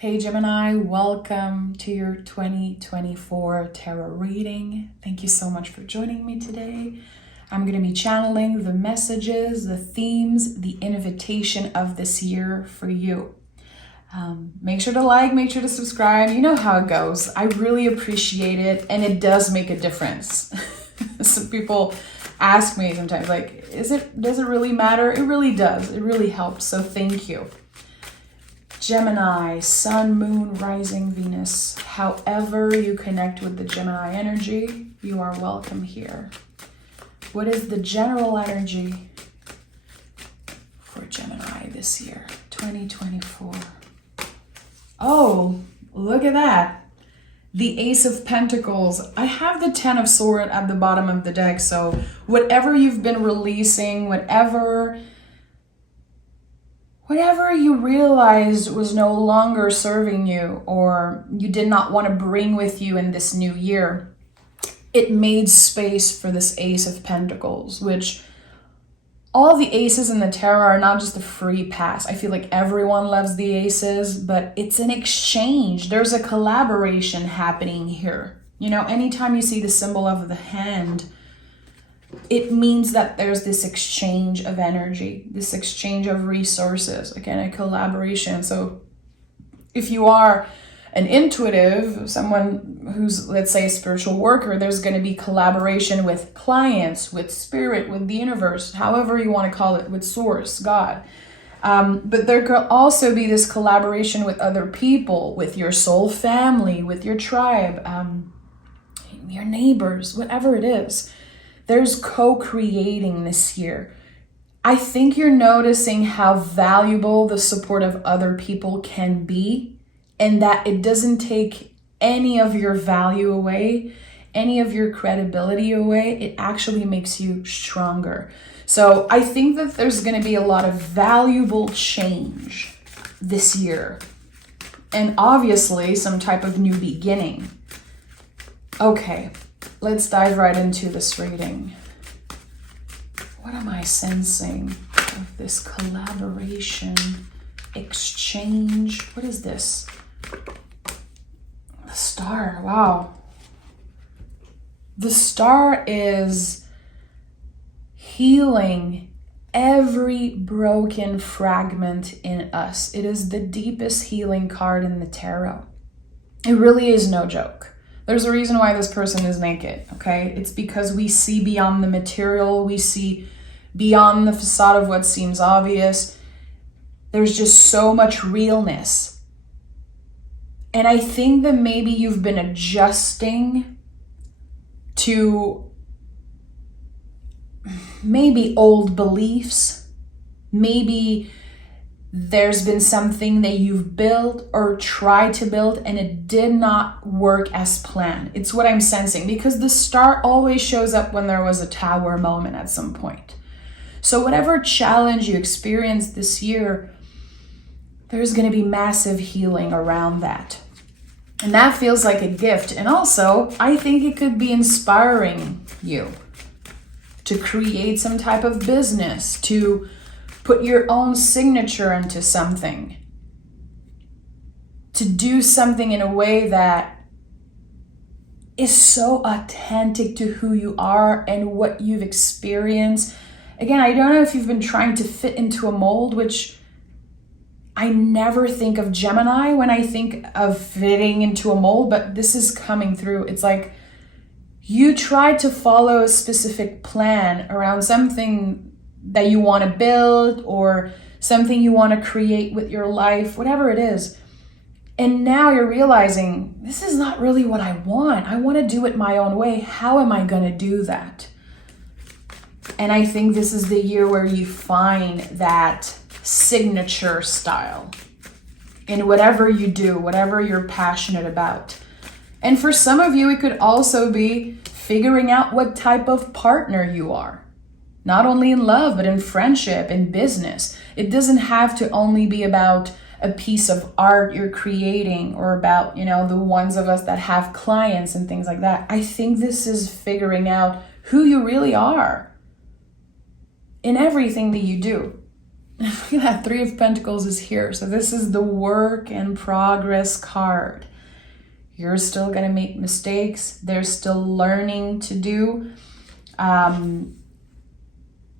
Hey Gemini, welcome to your 2024 tarot reading. Thank you so much for joining me today. I'm going to be channeling the messages, the themes, the invitation of this year for you. Make sure to like, make sure to subscribe. You know how it goes. I really appreciate it, and it does make a difference. Some people ask me sometimes, like, does it really matter? It really does. It really helps. So thank you. Gemini, Sun, Moon, Rising, Venus. However you connect with the Gemini energy, you are welcome here. What is the general energy for Gemini this year, 2024? Oh, look at that. The Ace of Pentacles. I have the Ten of Swords at the bottom of the deck, so whatever you've been releasing, whatever you realized was no longer serving you or you did not want to bring with you in this new year, it made space for this Ace of Pentacles, which all the aces in the tarot are not just a free pass. I feel like everyone loves the aces, but it's an exchange. There's a collaboration happening here. You know, anytime you see the symbol of the hand, it means that there's this exchange of energy, this exchange of resources, again, a collaboration. So if you are an intuitive, someone who's, let's say, a spiritual worker, there's going to be collaboration with clients, with spirit, with the universe, however you want to call it, with source, God. But there could also be this collaboration with other people, with your soul family, with your tribe, your neighbors, whatever it is. There's co-creating this year. I think you're noticing how valuable the support of other people can be, and that it doesn't take any of your value away, any of your credibility away. It actually makes you stronger. So I think that there's going to be a lot of valuable change this year, and obviously some type of new beginning. Okay. Let's dive right into this reading. What am I sensing of this collaboration, exchange? What is this? The Star, wow. The Star is healing every broken fragment in us. It is the deepest healing card in the tarot. It really is no joke. There's a reason why this person is naked, okay? It's because we see beyond the material. We see beyond the facade of what seems obvious. There's just so much realness. And I think that maybe you've been adjusting to maybe old beliefs. Maybe there's been something that you've built or tried to build and it did not work as planned. It's what I'm sensing, because the Star always shows up when there was a tower moment at some point. So whatever challenge you experienced this year, there's going to be massive healing around that. And that feels like a gift. And also, I think it could be inspiring you to create some type of business, to put your own signature into something, to do something in a way that is so authentic to who you are and what you've experienced. Again, I don't know if you've been trying to fit into a mold, which I never think of Gemini when I think of fitting into a mold, but this is coming through. It's like you tried to follow a specific plan around something that you want to build or something you want to create with your life, whatever it is. And now you're realizing, this is not really what I want. I want to do it my own way. How am I going to do that? And I think this is the year where you find that signature style in whatever you do, whatever you're passionate about. And for some of you, it could also be figuring out what type of partner you are. Not only in love, but in friendship, in business. It doesn't have to only be about a piece of art you're creating or about, the ones of us that have clients and things like that. I think this is figuring out who you really are in everything that you do. Look at that, Three of Pentacles is here. So this is the work in progress card. You're still going to make mistakes. There's still learning to do. And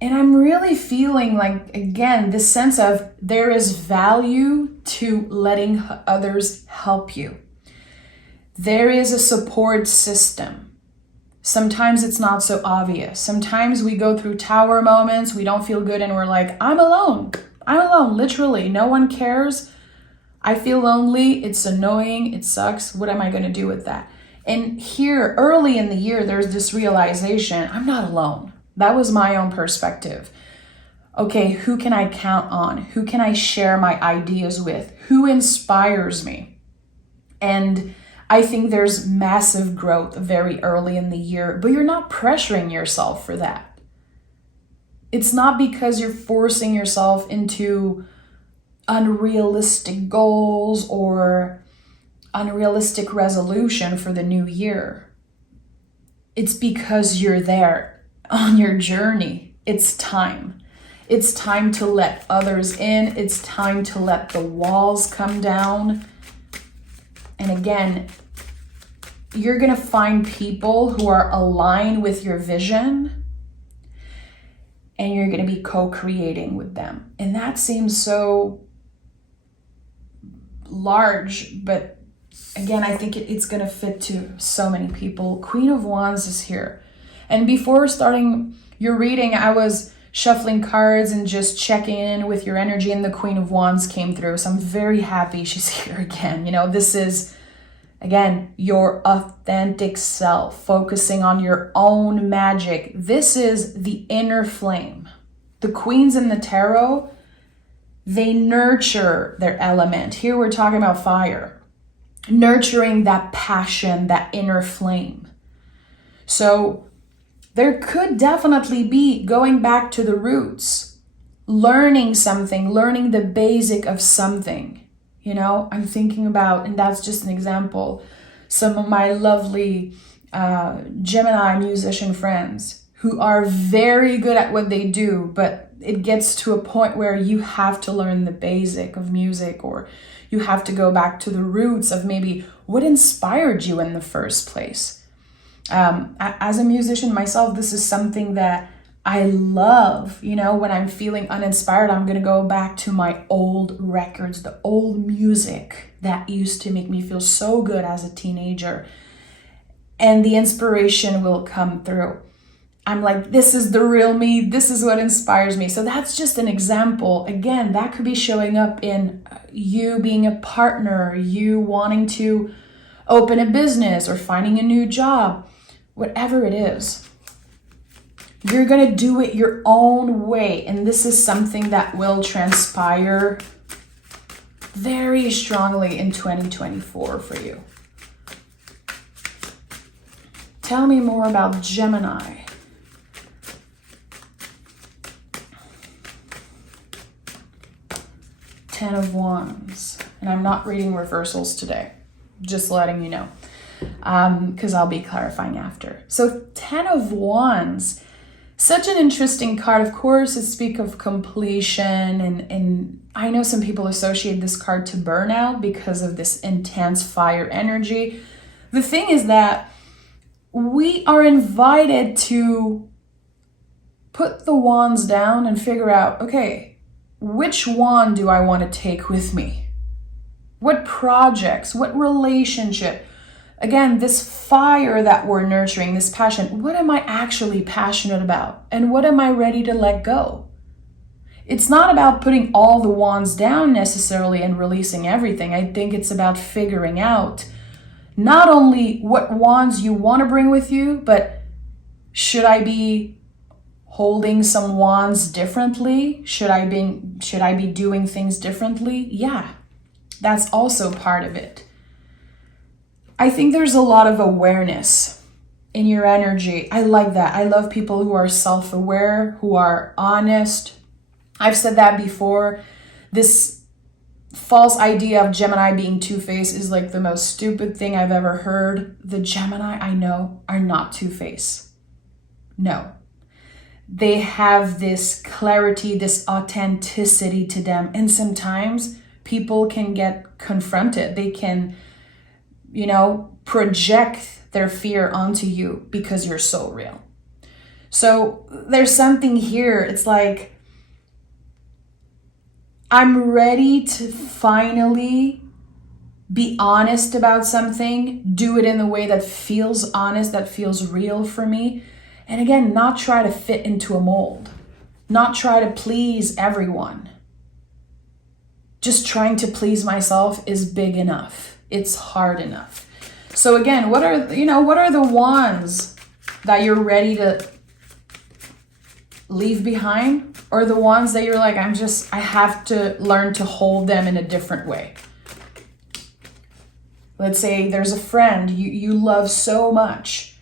I'm really feeling like, again, this sense of there is value to letting others help you. There is a support system. Sometimes it's not so obvious. Sometimes we go through tower moments, we don't feel good, and we're like, I'm alone. I'm alone, literally. No one cares. I feel lonely. It's annoying. It sucks. What am I going to do with that? And here, early in the year, there's this realization, I'm not alone. That was my own perspective. Okay, who can I count on? Who can I share my ideas with? Who inspires me? And I think there's massive growth very early in the year, but you're not pressuring yourself for that. It's not because you're forcing yourself into unrealistic goals or unrealistic resolution for the new year. It's because you're there on your journey. It's time. It's time to let others in. It's time to let the walls come down. And again, you're going to find people who are aligned with your vision, and you're going to be co-creating with them. And that seems so large, but again, I think it's going to fit to so many people. Queen of Wands is here. And before starting your reading, I was shuffling cards and just checking in with your energy, and the Queen of Wands came through. So I'm very happy she's here again. You know, this is, again, your authentic self, focusing on your own magic. This is the inner flame. The queens in the tarot, they nurture their element. Here we're talking about fire, nurturing that passion, that inner flame. So there could definitely be going back to the roots, learning something, learning the basic of something. You know, I'm thinking about, and that's just an example, some of my lovely Gemini musician friends who are very good at what they do, but it gets to a point where you have to learn the basic of music, or you have to go back to the roots of maybe what inspired you in the first place. As a musician myself, this is something that I love. You know, when I'm feeling uninspired, I'm going to go back to my old records, the old music that used to make me feel so good as a teenager. And the inspiration will come through. I'm like, this is the real me. This is what inspires me. So that's just an example. Again, that could be showing up in you being a partner, you wanting to open a business or finding a new job, whatever it is. You're going to do it your own way. And this is something that will transpire very strongly in 2024 for you. Tell me more about Gemini. Ten of Wands. And I'm not reading reversals today. Just letting you know. Because I'll be clarifying after. So Ten of Wands. Such an interesting card. Of course, it speaks of completion, and I know some people associate this card to burnout because of this intense fire energy. The thing is that we are invited to put the wands down and figure out, okay, which wand do I want to take with me? What projects, what relationship? Again, this fire that we're nurturing, this passion, what am I actually passionate about? And what am I ready to let go? It's not about putting all the wands down necessarily and releasing everything. I think it's about figuring out not only what wands you want to bring with you, but should I be holding some wands differently? Should I be doing things differently? Yeah, that's also part of it. I think there's a lot of awareness in your energy. I like that. I love people who are self-aware, who are honest. I've said that before. This false idea of Gemini being two-faced is like the most stupid thing I've ever heard. The Gemini I know are not two-faced. No. They have this clarity, this authenticity to them. And sometimes people can get confronted. They can, project their fear onto you because you're so real. So there's something here. It's like, I'm ready to finally be honest about something, do it in a way that feels honest, that feels real for me. And again, not try to fit into a mold, not try to please everyone. Just trying to please myself is big enough. It's hard enough. So again, what are the ones that you're ready to leave behind, or the ones that you're like, I have to learn to hold them in a different way? Let's say there's a friend you love so much,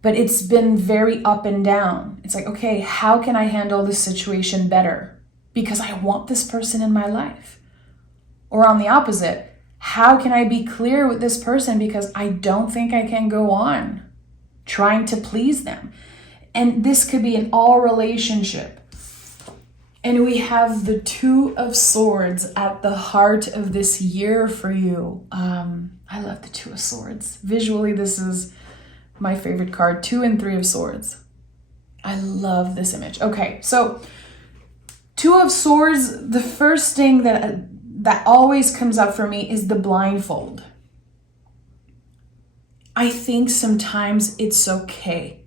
but it's been very up and down. It's like, okay, how can I handle this situation better? Because I want this person in my life. Or on the opposite, how can I be clear with this person because I don't think I can go on trying to please them? And this could be in all relationship. And we have the Two of Swords at the heart of this year for you. I love the Two of Swords. Visually, this is my favorite card, 2 and 3 of Swords. I love this image. Okay, so Two of Swords, the first thing that always comes up for me is the blindfold. I think sometimes it's okay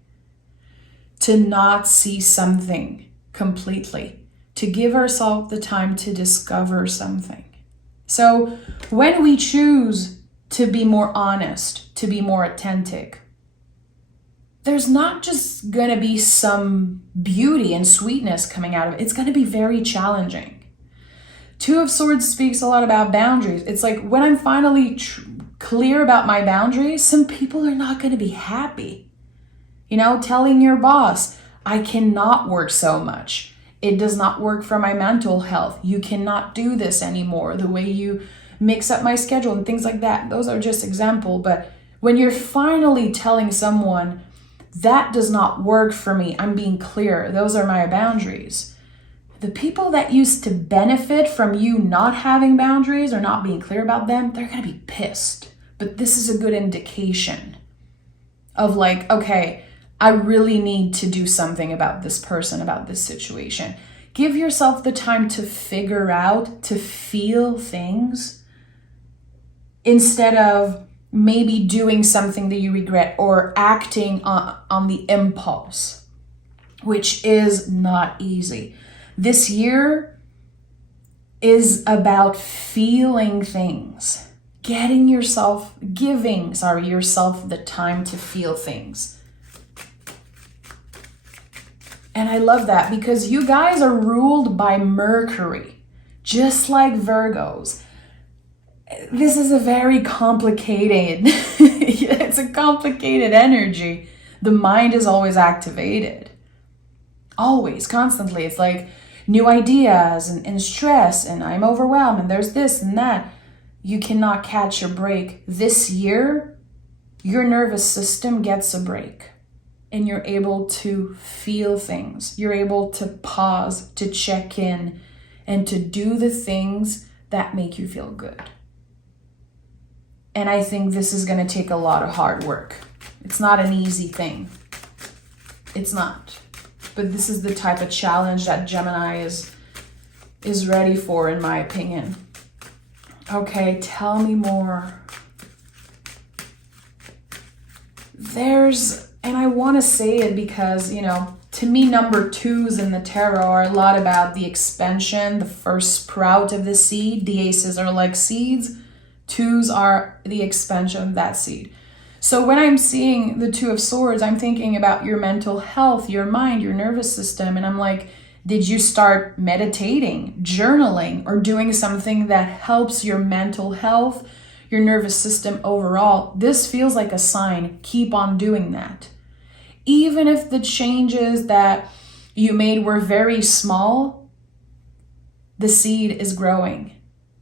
to not see something completely, to give ourselves the time to discover something. So when we choose to be more honest, to be more authentic, there's not just going to be some beauty and sweetness coming out of it. It's going to be very challenging. Two of Swords speaks a lot about boundaries. It's like when I'm finally clear about my boundaries, some people are not going to be happy. Telling your boss, I cannot work so much. It does not work for my mental health. You cannot do this anymore. The way you mix up my schedule and things like that. Those are just examples. But when you're finally telling someone, that does not work for me, I'm being clear, those are my boundaries. The people that used to benefit from you not having boundaries or not being clear about them, they're going to be pissed. But this is a good indication of like, okay, I really need to do something about this person, about this situation. Give yourself the time to figure out, to feel things instead of maybe doing something that you regret or acting on the impulse, which is not easy. This year is about feeling things, giving yourself the time to feel things. And I love that because you guys are ruled by Mercury, just like Virgos. This is a very complicated, it's a complicated energy. The mind is always activated. Always, constantly. It's like new ideas and stress and I'm overwhelmed and there's this and that. You cannot catch a break. This year, your nervous system gets a break and you're able to feel things. You're able to pause, to check in, and to do the things that make you feel good. And I think this is going to take a lot of hard work. It's not an easy thing. It's not. But this is the type of challenge that Gemini is ready for, in my opinion. Okay, tell me more. And I want to say it because, to me, number 2s in the tarot are a lot about the expansion, the first sprout of the seed. The aces are like seeds. 2s are the expansion of that seed. So when I'm seeing the Two of Swords, I'm thinking about your mental health, your mind, your nervous system. And I'm like, did you start meditating, journaling, or doing something that helps your mental health, your nervous system overall? This feels like a sign. Keep on doing that. Even if the changes that you made were very small, the seed is growing.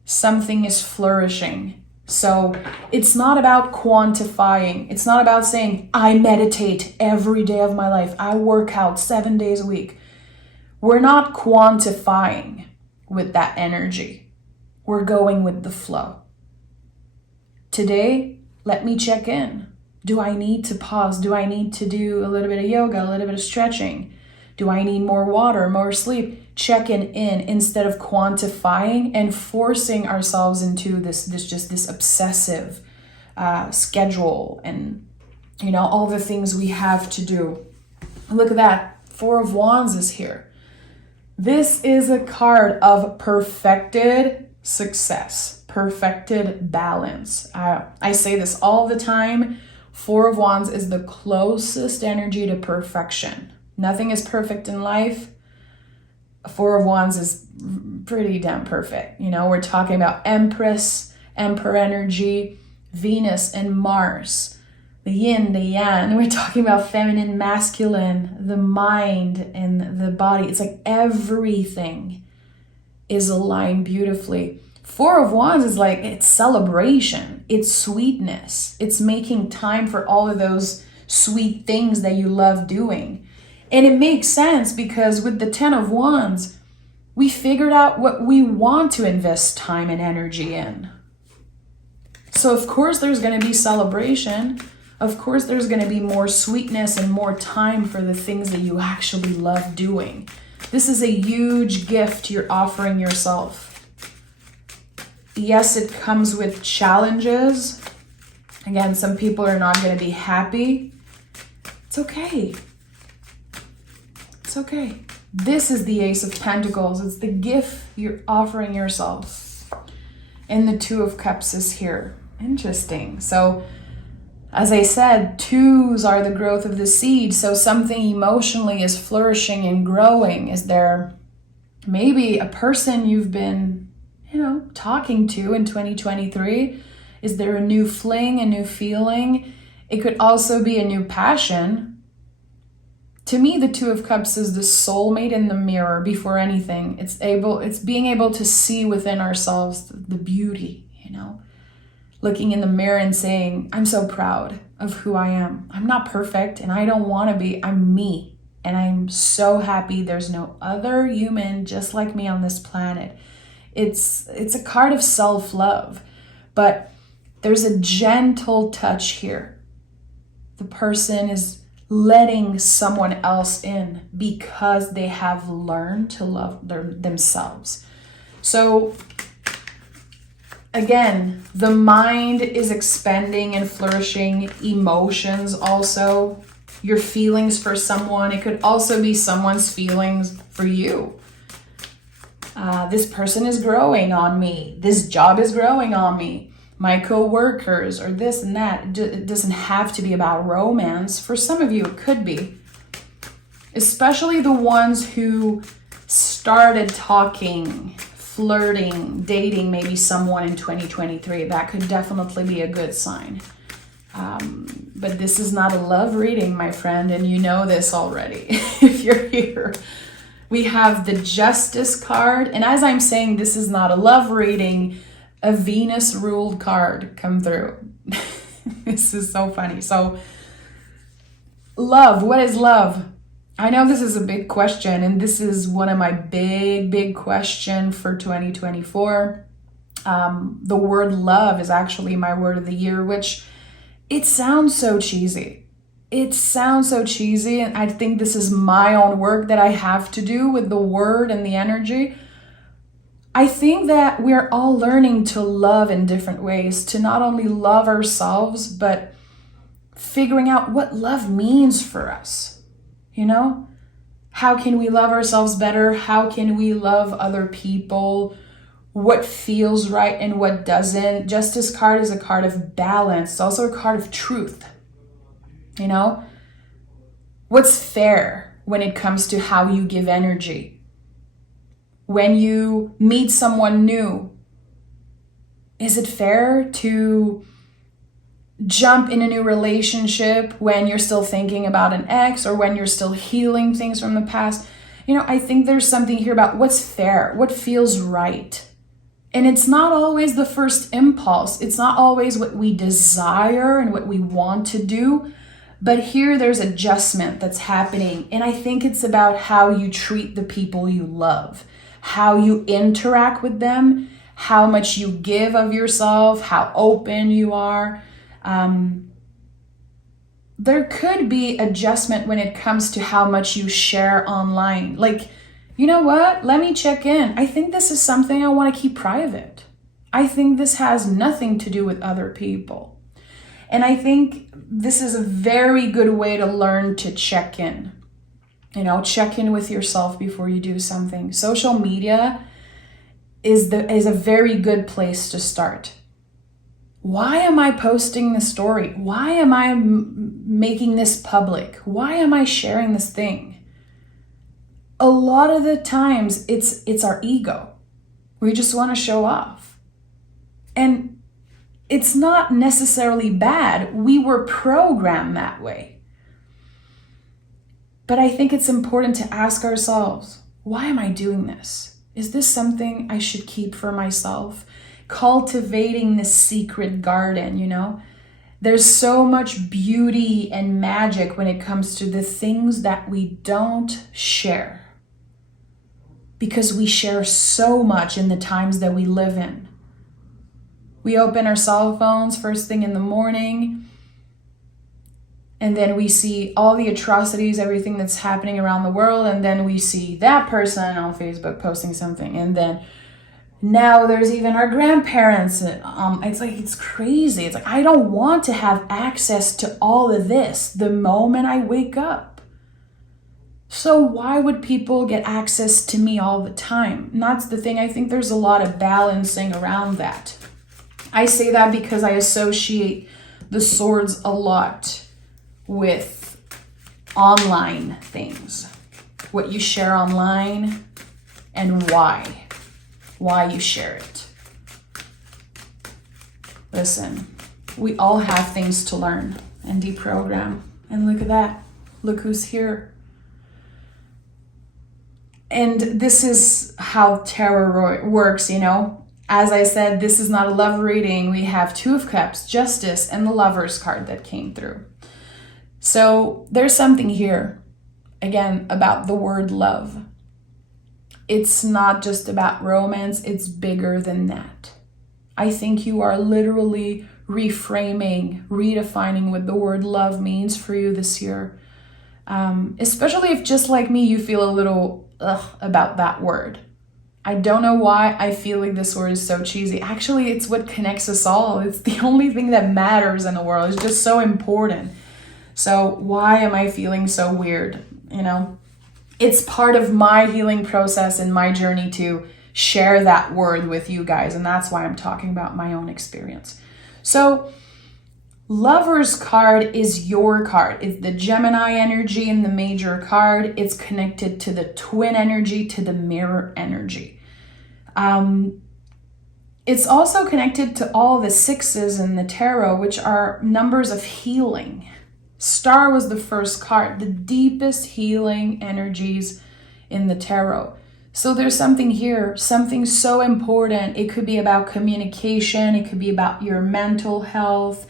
Something is flourishing. So it's not about quantifying. It's not about saying, I meditate every day of my life. I work out 7 days a week. We're not quantifying with that energy. We're going with the flow. Today, let me check in. Do I need to pause? Do I need to do a little bit of yoga, a little bit of stretching? Do I need more water, more sleep? Checking in instead of quantifying and forcing ourselves into this obsessive schedule and all the things we have to do. Look at that. 4 of Wands is here. This is a card of perfected success, perfected balance. I say this all the time. 4 of Wands is the closest energy to perfection. Nothing is perfect in life. 4 of Wands is pretty damn perfect. We're talking about Empress, Emperor energy, Venus and Mars, the yin, the yang. We're talking about feminine, masculine, the mind and the body. It's like everything is aligned beautifully. 4 of Wands is like, it's celebration, it's sweetness, it's making time for all of those sweet things that you love doing. And it makes sense because with the 10 of Wands, we figured out what we want to invest time and energy in. So of course there's going to be celebration. Of course there's going to be more sweetness and more time for the things that you actually love doing. This is a huge gift you're offering yourself. Yes, it comes with challenges. Again, some people are not going to be happy. It's okay. It's okay. This is the Ace of Pentacles. It's the gift you're offering yourself. And the 2 of Cups is here. Interesting. So, as I said, 2s are the growth of the seed. So something emotionally is flourishing and growing. Is there maybe a person you've been talking to in 2023? Is there a new fling, a new feeling? It could also be a new passion. To me, the 2 of Cups is the soulmate in the mirror before anything. It's being able to see within ourselves the beauty, looking in the mirror and saying, I'm so proud of who I am. I'm not perfect and I don't want to be. I'm me. And I'm so happy there's no other human just like me on this planet. It's a card of self-love, but there's a gentle touch here. The person is letting someone else in because they have learned to love themselves. So again, the mind is expanding and flourishing. Emotions also. Your feelings for someone. It could also be someone's feelings for you. This person is growing on me. This job is growing on me. My co-workers or this and that. It doesn't have to be about romance. For some of you, it could be. Especially the ones who started talking, flirting, dating maybe someone in 2023. That could definitely be a good sign. But this is not a love reading, my friend, and you know this already if you're here. We have the Justice card, and as I'm saying, this is not a love reading, a Venus-ruled card come through. This is so funny. So, love, what is love? I know this is a big question, and this is one of my big question for 2024. The word love is actually my word of the year, which it sounds so cheesy. It sounds so cheesy, and I think this is my own work that I have to do with the word and the energy. I think that we're all learning to love in different ways, to not only love ourselves, but figuring out what love means for us. How can we love ourselves better? How can we love other people? What feels right and what doesn't? Justice card is a card of balance. It's also a card of truth. What's fair when it comes to how you give energy? When you meet someone new, is it fair to jump in a new relationship when you're still thinking about an ex or when you're still healing things from the past? I think there's something here about what's fair, what feels right. And it's not always the first impulse. It's not always what we desire and what we want to do. But here there's adjustment that's happening. And I think it's about how you treat the people you love, how you interact with them, how much you give of yourself, how open you are. There could be adjustment when it comes to how much you share online. Like, you know what? Let me check in. I think this is something I want to keep private. I think this has nothing to do with other people. And I think this is a very good way to learn to check in. Check in with yourself before you do something. Social media is a very good place to start. Why am I posting this story? Why am I making this public? Why am I sharing this thing? A lot of the times it's our ego. We just want to show off. And it's not necessarily bad. We were programmed that way. But I think it's important to ask ourselves, why am I doing this? Is this something I should keep for myself? Cultivating this secret garden, There's so much beauty and magic when it comes to the things that we don't share. Because we share so much in the times that we live in. We open our cell phones first thing in the morning, and then we see all the atrocities, everything that's happening around the world, and then we see that person on Facebook posting something, and then now there's even our grandparents. It's crazy. It's like, I don't want to have access to all of this the moment I wake up. So why would people get access to me all the time? And that's the thing. I think there's a lot of balancing around that. I say that because I associate the swords a lot with online things. What you share online and why you share it. Listen, we all have things to learn and deprogram. And look at that. Look who's here. And this is how tarot works, As I said, this is not a love reading. We have Two of Cups, Justice, and the Lover's card that came through. So there's something here, again, about the word love. It's not just about romance. It's bigger than that. I think you are literally reframing, redefining what the word love means for you this year. Especially if, just like me, you feel a little about that word. I don't know why I feel like this word is so cheesy. Actually, it's what connects us all. It's the only thing that matters in the world. It's just so important. So why am I feeling so weird? It's part of my healing process and my journey to share that word with you guys. And that's why I'm talking about my own experience. So Lover's card is your card. It's the Gemini energy in the major card. It's connected to the twin energy, to the mirror energy. It's also connected to all the sixes in the tarot, which are numbers of healing. Star was the first card, the deepest healing energies in the tarot. So there's something here, something so important. It could be about communication. It could be about your mental health.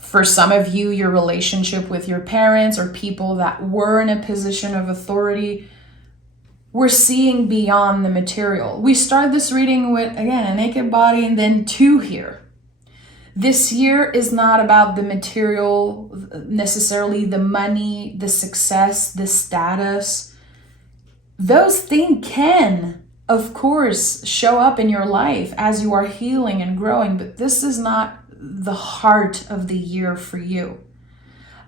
For some of you, your relationship with your parents or people that were in a position of authority. We're seeing beyond the material. We start this reading with, again, a naked body and then two here. This year is not about the material, necessarily the money, the success, the status. Those things can, of course, show up in your life as you are healing and growing, but this is not the heart of the year for you.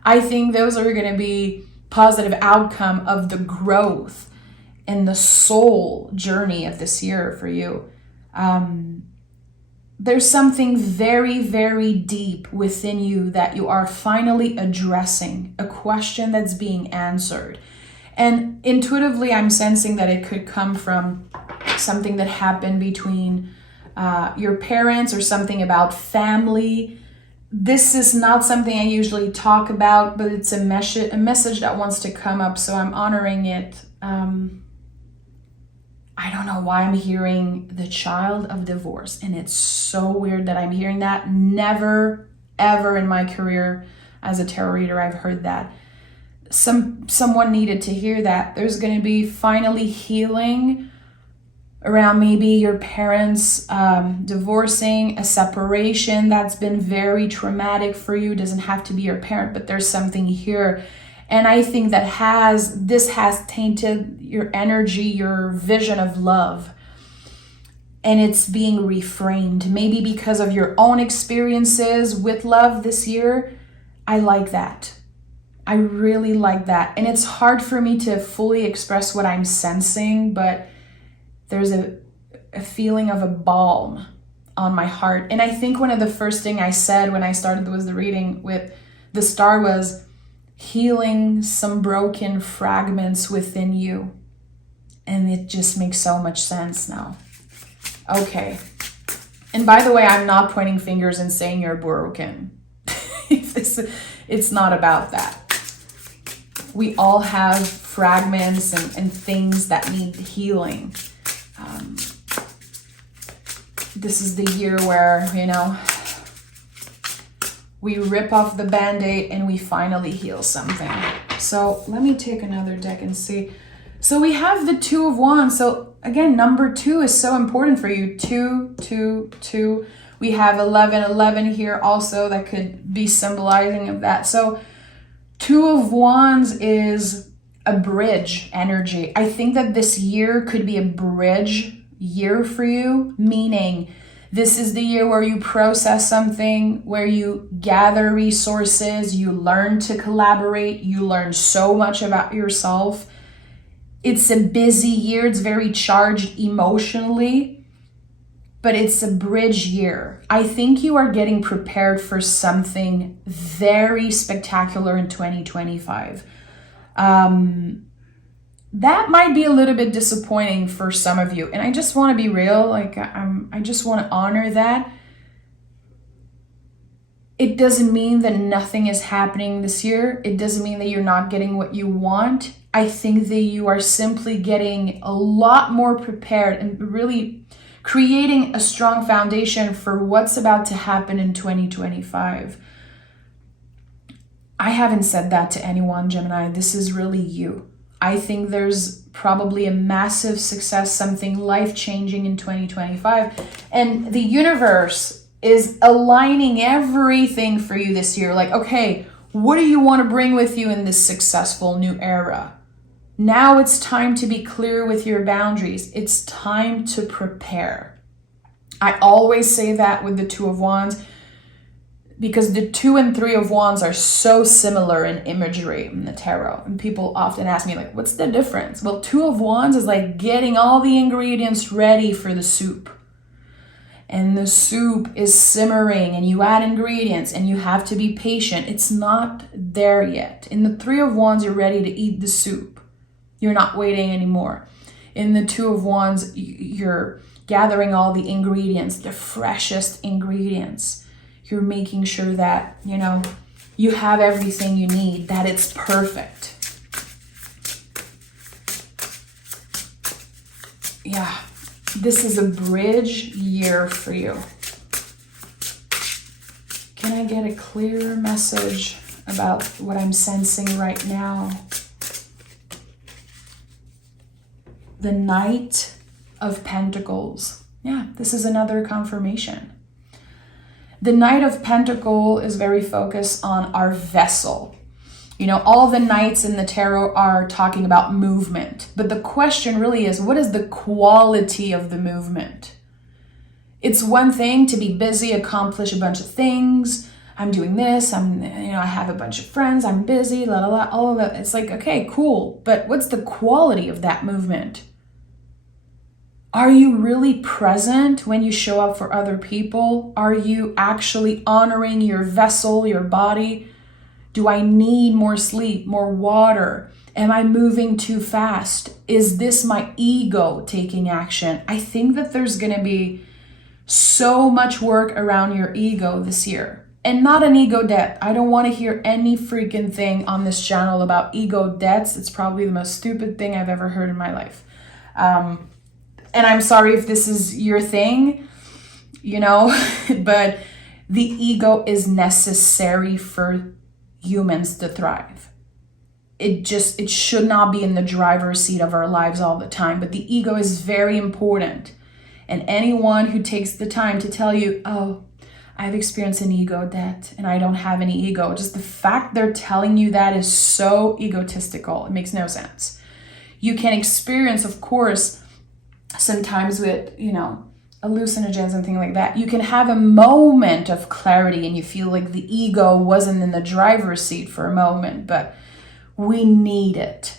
I think those are going to be positive outcome of the growth and the soul journey of this year for you. There's something very, very deep within you that you are finally addressing, a question that's being answered. And intuitively, I'm sensing that it could come from something that happened between your parents or something about family. This is not something I usually talk about, but it's a message that wants to come up, so I'm honoring it. I don't know why I'm hearing the child of divorce. And it's so weird that I'm hearing that. Never, ever in my career as a tarot reader, I've heard that. Someone needed to hear that. There's going to be finally healing around maybe your parents divorcing, a separation that's been very traumatic for you. It doesn't have to be your parent, but there's something here. And I think this has tainted your energy, your vision of love. And it's being reframed, maybe because of your own experiences with love this year. I like that. I really like that. And it's hard for me to fully express what I'm sensing, but there's a feeling of a balm on my heart. And I think one of the first thing I said when I started was the reading with the star was healing some broken fragments within you. And it just makes so much sense now. Okay. And by the way, I'm not pointing fingers and saying you're broken. It's not about that. We all have fragments and things that need healing. This is the year where, we rip off the Band-Aid and we finally heal something. So let me take another deck and see. So we have the Two of Wands. So again, number 2 is so important for you. 2, 2, 2. We have 11, 11 here also that could be symbolizing of that. So Two of Wands is a bridge energy. I think that this year could be a bridge year for you, meaning this is the year where you process something, where you gather resources, you learn to collaborate, you learn so much about yourself. It's a busy year. It's very charged emotionally, but it's a bridge year. I think you are getting prepared for something very spectacular in 2025. That might be a little bit disappointing for some of you. And I just want to be real. I just want to honor that. It doesn't mean that nothing is happening this year. It doesn't mean that you're not getting what you want. I think that you are simply getting a lot more prepared and really creating a strong foundation for what's about to happen in 2025. I haven't said that to anyone, Gemini. This is really you. I think there's probably a massive success, something life-changing in 2025. And the universe is aligning everything for you this year. Like, okay, what do you want to bring with you in this successful new era? Now it's time to be clear with your boundaries. It's time to prepare. I always say that with the Two of Wands, because the 2 and 3 of Wands are so similar in imagery in the tarot. And people often ask me, like, what's the difference? Well, 2 of Wands is like getting all the ingredients ready for the soup. And the soup is simmering and you add ingredients and you have to be patient. It's not there yet. In the 3 of Wands, you're ready to eat the soup. You're not waiting anymore. In the 2 of Wands, you're gathering all the ingredients, the freshest ingredients. You're making sure that, you have everything you need, that it's perfect. Yeah, this is a bridge year for you. Can I get a clearer message about what I'm sensing right now? The Knight of Pentacles. Yeah, this is another confirmation. The Knight of Pentacles is very focused on our vessel. All the knights in the tarot are talking about movement. But the question really is, what is the quality of the movement? It's one thing to be busy, accomplish a bunch of things. I'm doing this. I have a bunch of friends. I'm busy, la, la, la, all of that. It's like, okay, cool. But what's the quality of that movement? Are you really present when you show up for other people? Are you actually honoring your vessel, your body? Do I need more sleep, more water? Am I moving too fast? Is this my ego taking action? I think that there's going to be so much work around your ego this year. And not an ego death. I don't want to hear any freaking thing on this channel about ego deaths. It's probably the most stupid thing I've ever heard in my life. And I'm sorry if this is your thing, you know, but the ego is necessary for humans to thrive. It should not be in the driver's seat of our lives all the time, but the ego is very important. And anyone who takes the time to tell you, oh, I've experienced an ego death and I don't have any ego, just the fact they're telling you that is so egotistical. It makes no sense. You can experience, of course, sometimes with, hallucinogens and things like that, you can have a moment of clarity and you feel like the ego wasn't in the driver's seat for a moment, but we need it.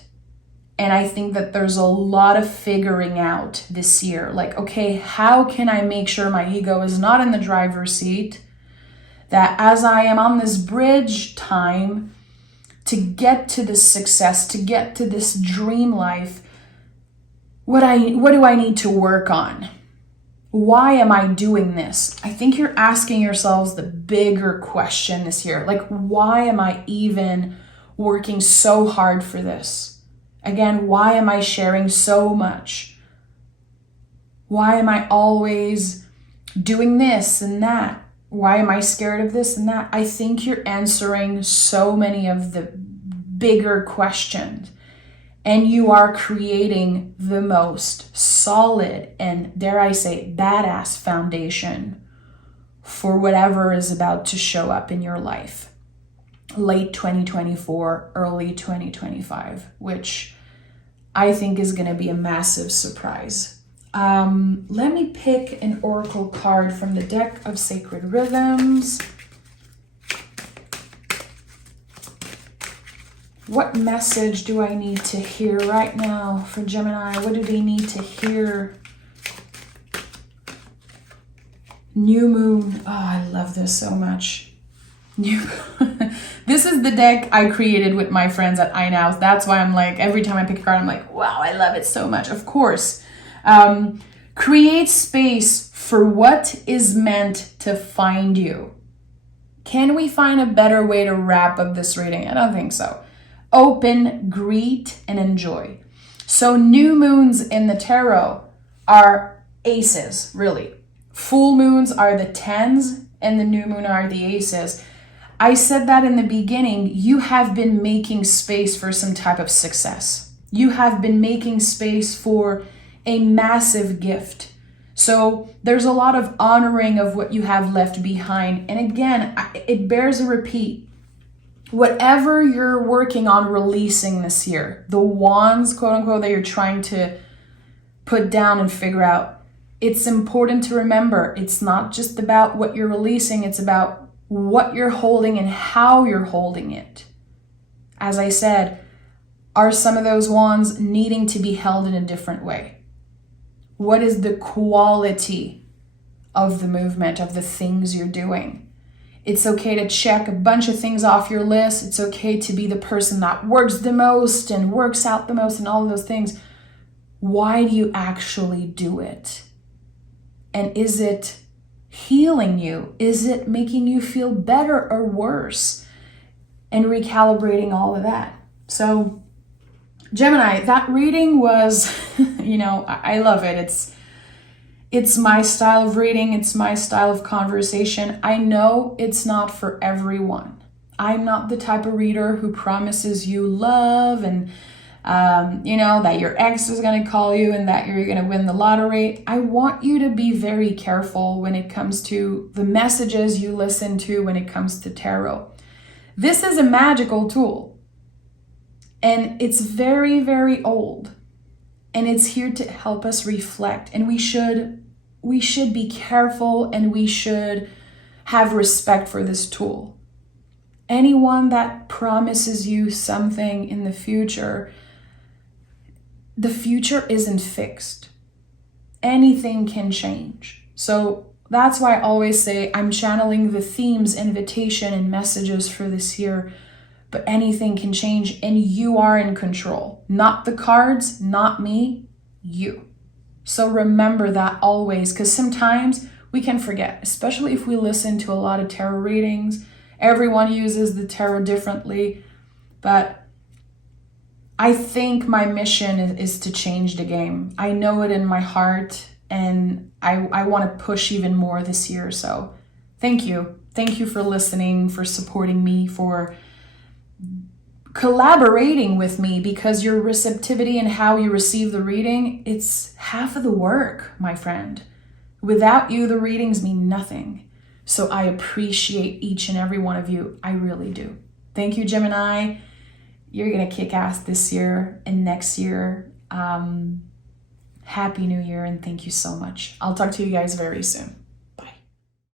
And I think that there's a lot of figuring out this year. Like, okay, how can I make sure my ego is not in the driver's seat? That as I am on this bridge time to get to this success, to get to this dream life, what do I need to work on? Why am I doing this? I think you're asking yourselves the bigger question this year. Like, why am I even working so hard for this? Again, why am I sharing so much? Why am I always doing this and that? Why am I scared of this and that? I think you're answering so many of the bigger questions. And you are creating the most solid and, dare I say, badass foundation for whatever is about to show up in your life. Late 2024, early 2025, which I think is going to be a massive surprise. Let me pick an oracle card from the deck of Sacred Rhythms. What message do I need to hear right now for Gemini? What do they need to hear? New moon. Oh, I love this so much. This is the deck I created with my friends at iNow. That's why I'm like, every time I pick a card, I'm like, wow, I love it so much. Of course. Create space for what is meant to find you. Can we find a better way to wrap up this reading? I don't think so. Open, greet, and enjoy. So new moons in the tarot are aces, really. Full moons are the tens, and the new moon are the aces. I said that in the beginning, you have been making space for some type of success. You have been making space for a massive gift. So there's a lot of honoring of what you have left behind. And again, it bears a repeat. Whatever you're working on releasing this year, the wands, quote unquote, that you're trying to put down and figure out, it's important to remember, it's not just about what you're releasing, it's about what you're holding and how you're holding it. As I said, are some of those wands needing to be held in a different way? What is the quality of the movement, of the things you're doing? It's okay to check a bunch of things off your list. It's okay to be the person that works the most and works out the most and all of those things. Why do you actually do it? And is it healing you? Is it making you feel better or worse? And recalibrating all of that. So Gemini, that reading was, I love it. It's my style of reading. It's my style of conversation. I know it's not for everyone. I'm not the type of reader who promises you love and, that your ex is going to call you and that you're going to win the lottery. I want you to be very careful when it comes to the messages you listen to when it comes to tarot. This is a magical tool. And it's very, very old. And it's here to help us reflect. And we should be careful and we should have respect for this tool. Anyone that promises you something in the future isn't fixed. Anything can change. So that's why I always say I'm channeling the themes, invitation, and messages for this year. But anything can change and you are in control. Not the cards, not me, you. So remember that always, because sometimes we can forget, especially if we listen to a lot of tarot readings. Everyone uses the tarot differently, but I think my mission is to change the game. I know it in my heart, and I want to push even more this year. So thank you. Thank you for listening, for supporting me, for collaborating with me, because your receptivity and how you receive the reading, it's half of the work, my friend. Without you, the readings mean nothing. So I appreciate each and every one of you. I really do. Thank you, Gemini. You're going to kick ass this year and next year. Happy New Year, and thank you so much. I'll talk to you guys very soon.